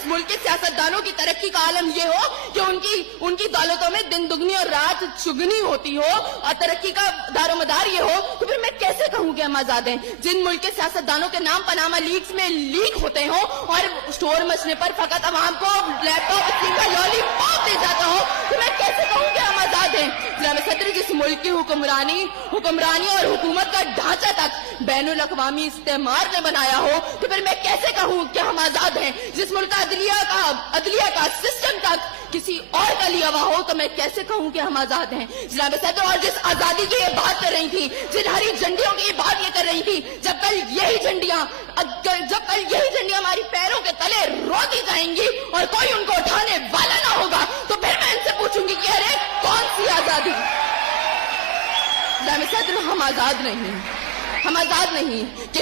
जिस मुल्क के सियासतदानों की तरक्की का आलम ये हो कि उनकी दौलतों में दिन दुगनी और रात चुगनी होती हो और तरक्की का दारोमदार ये हो, तो फिर मैं कैसे कहूं कि हम आजाद हैं? जिन मुल्क के सियासतदानों के नाम पनामा लीक्स में लीक होते हो और स्टोर मचने पर फकत अवाम को लैपटॉप का लॉलीपॉप दे जाता हो, तो मैं कैसे कहूं कि हम आजाद हैं? जनाब सदर, जिस मुल्क की हुक्मरानी और हुकूमत का ढांचा तक बैनुल अक़वामी इस्तेमार ने बनाया हो, तो फिर मैं कैसे कहूं कि हम आजाद हैं? जिस मुल्क का अदलिया का सिस्टम तक किसी और का लिया हुआ हो, तो मैं कैसे कहूं कि हम आजाद हैं? जनाब सदर, और जिस आजादी की ये बात कर रही थी, जिन हरी झंडियों की ये बात ये कर रही थी, जब कल यही झंडियां हमारी पैरों के तले रोती जाएंगी और कोई उनको उठाने वाला ना होगा, तो फिर मैं इनसे पूछूंगी कि अरे कौन सी आजादी? जनाब सदर, हम आजाद नहीं कि